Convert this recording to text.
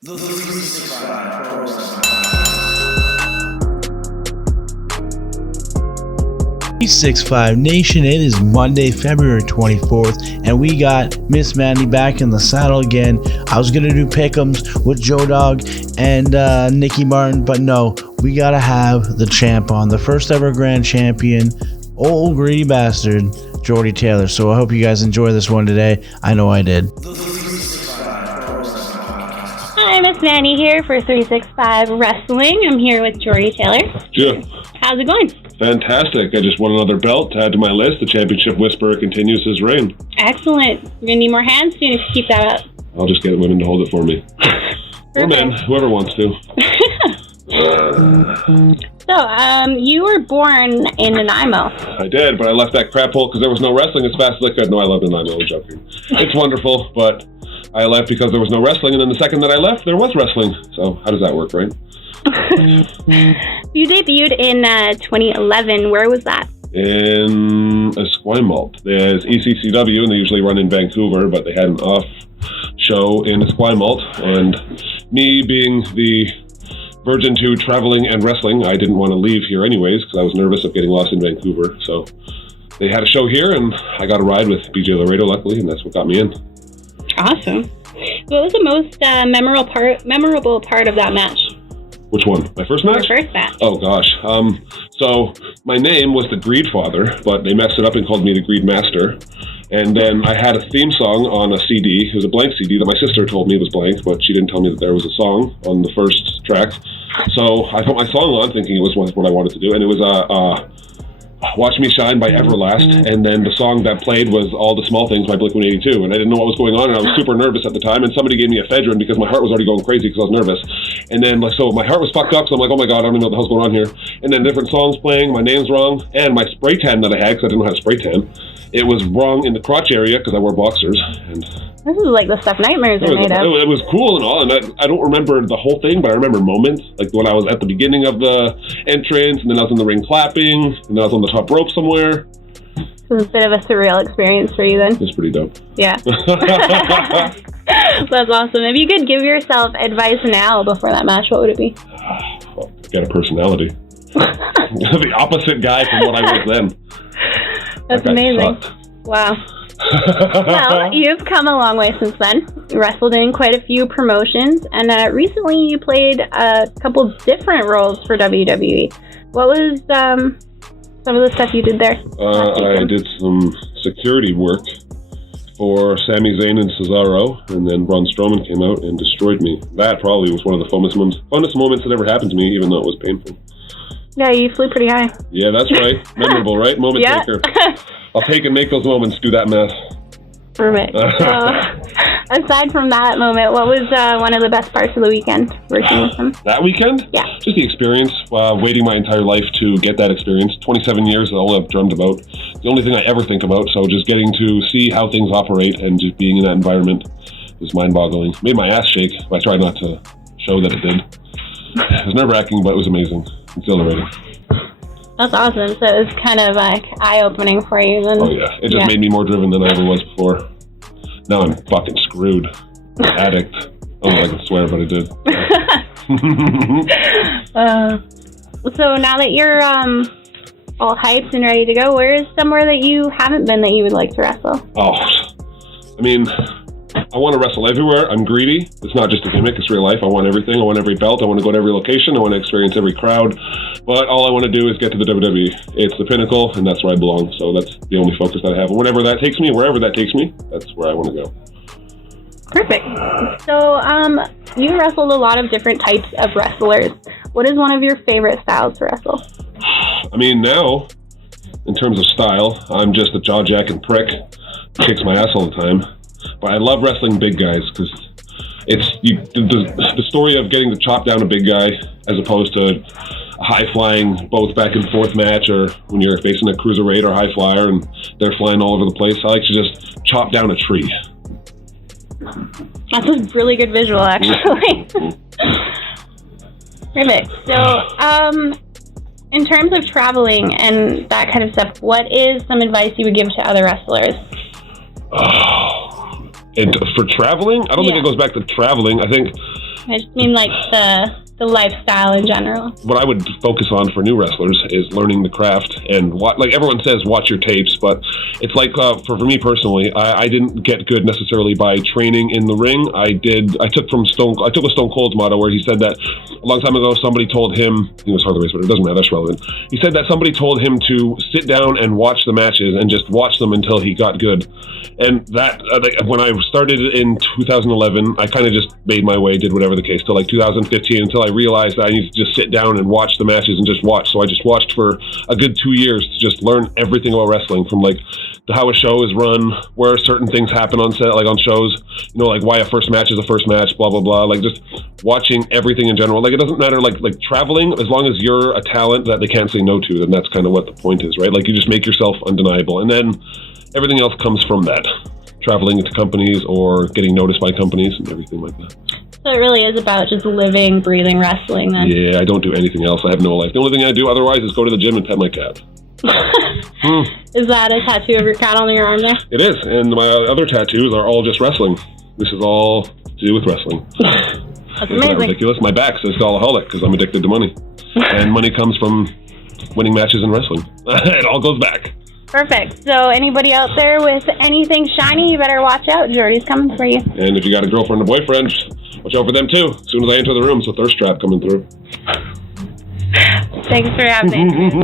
The 365 Pro Wrestling 365 Nation, it is Monday, February 24th, and we got Miss Mandy back in the saddle again. I was going to do pick'ems with Joe Dog and Nikki Martin, but no, we got to have the champ on, the first ever grand champion, old greedy bastard, Jordie Taylor. So I hope you guys enjoy this one today. I know I did. Hi, Miss Manny here for 365 Wrestling. I'm here with Jordie Taylor. Yeah. How's it going? Fantastic. I just won another belt to add to my list. The Championship Whisperer continues his reign. Excellent. You're going to need more hands soon if you keep that up. I'll just get women to hold it for me. Or men, whoever wants to. So, you were born in Nanaimo. I did, but I left that crap hole because there was no wrestling as fast as I could. No, I love Nanaimo. I'm joking. It's wonderful, but I left because there was no wrestling, and then the second that I left, there was wrestling. So how does that work, right? You debuted in 2011. Where was that? In Esquimalt. There's ECCW, and they usually run in Vancouver, but they had an off show in Esquimalt, and me being the virgin to traveling and wrestling, I didn't want to leave here anyways, because I was nervous of getting lost in Vancouver, so they had a show here, and I got a ride with BJ Laredo, luckily, and that's what got me in. Awesome. What was the most memorable part of that match? Which one? My first match? Your first match. Oh, gosh. So my name was the Greed Father, but they messed it up and called me the Greed Master. And then I had a theme song on a CD. It was a blank CD that my sister told me was blank, but she didn't tell me that there was a song on the first track. So I put my song on thinking it was what I wanted to do, and it was Watch Me Shine by Everlast, and then the song that played was All the Small Things by Blink-182, and I didn't know what was going on, and I was super nervous at the time, and somebody gave me ephedrine because my heart was already going crazy because I was nervous. And then, so my heart was fucked up, so I'm like, oh my god, I don't even know what the hell's going on here. And then different songs playing, my name's wrong, and my spray tan that I had, because I didn't know how to spray tan, it was wrong in the crotch area because I wore boxers, and this is like the stuff nightmares are made of. It was cool and all, and I don't remember the whole thing, but I remember moments, like when I was at the beginning of the entrance, and then I was in the ring clapping, and then I was on the top rope somewhere. It was a bit of a surreal experience for you then. It's pretty dope. Yeah. That's awesome. If you could give yourself advice now before that match, what would it be? Well, get a personality. The opposite guy from what I was then. That's amazing. Wow. Well, you've come a long way since then. You wrestled in quite a few promotions, and recently you played a couple different roles for WWE. What was some of the stuff you did there? I did some security work for Sami Zayn and Cesaro, and then Braun Strowman came out and destroyed me. That probably was one of the funnest moments that ever happened to me, even though it was painful. Yeah, you flew pretty high. Yeah, that's right. Memorable, right? Moment yeah. taker. I'll take and make those moments, do that math. Perfect. So, aside from that moment, what was one of the best parts of the weekend working with them? That weekend? Yeah. Just the experience, waiting my entire life to get that experience. 27 years is all I've dreamt about. The only thing I ever think about, so just getting to see how things operate and just being in that environment was mind-boggling. Made my ass shake, but I tried not to show that it did. It was nerve-wracking, but it was amazing. It's exhilarating. That's awesome. So it was kind of like eye-opening for you then. Oh yeah, it just made me more driven than I ever was before. Now I'm fucking screwed. Addict. Oh, I can swear, but I did. So now that you're all hyped and ready to go, where is somewhere that you haven't been that you would like to wrestle? Oh, I mean, I want to wrestle everywhere. I'm greedy. It's not just a gimmick. It's real life. I want everything. I want every belt. I want to go to every location. I want to experience every crowd. But all I want to do is get to the WWE. It's the pinnacle, and that's where I belong. So that's the only focus that I have. And whenever that takes me, wherever that takes me, that's where I want to go. Perfect. So you wrestled a lot of different types of wrestlers. What is one of your favorite styles to wrestle? I mean, now, in terms of style, I'm just a jaw-jacking prick who kicks my ass all the time. But I love wrestling big guys because it's the story of getting to chop down a big guy as opposed to a high-flying both back and forth match, or when you're facing a cruiserweight or high flyer and they're flying all over the place. I like to just chop down a tree. That's a really good visual, actually. Perfect. So, in terms of traveling and that kind of stuff, what is some advice you would give to other wrestlers? And for traveling, I don't think it goes back to traveling. I think I just mean like the lifestyle in general. What I would focus on for new wrestlers is learning the craft and like everyone says, watch your tapes, but it's like for me personally, I didn't get good necessarily by training in the ring. I took a Stone Cold's motto where he said that a long time ago somebody told him, he was hardly race, but it doesn't matter, that's relevant. He said that somebody told him to sit down and watch the matches and just watch them until he got good. And that when I started in 2011, I kind of just made my way, did whatever the case till like 2015 until I realized that I needed to just sit down and watch the matches and just watch. So I just watched for a good 2 years to just learn everything about wrestling, from like how a show is run, where certain things happen on set, like on shows, you know, like why a first match is a first match, blah blah blah. Like just watching everything in general. Like it doesn't matter, like traveling, as long as you're a talent that they can't say no to, then that's kind of what the point is, right? Like you just make yourself undeniable, and then everything else comes from that. Traveling to companies or getting noticed by companies and everything like that. So it really is about just living, breathing wrestling then. Yeah, I don't do anything else. I have no life. The only thing I do otherwise is go to the gym and pet my cat. Is that a tattoo of your cat on your arm there? It is, and my other tattoos are all just wrestling. This is all to do with wrestling. That's Isn't that amazing. ridiculous? My back says Golaholic because I'm addicted to money. And money comes from winning matches in wrestling. It all goes back. Perfect. So anybody out there with anything shiny, you better watch out. Jordie's coming for you. And if you got a girlfriend or boyfriend, watch out for them too. As soon as I enter the room, it's a thirst trap coming through. Thanks for having me.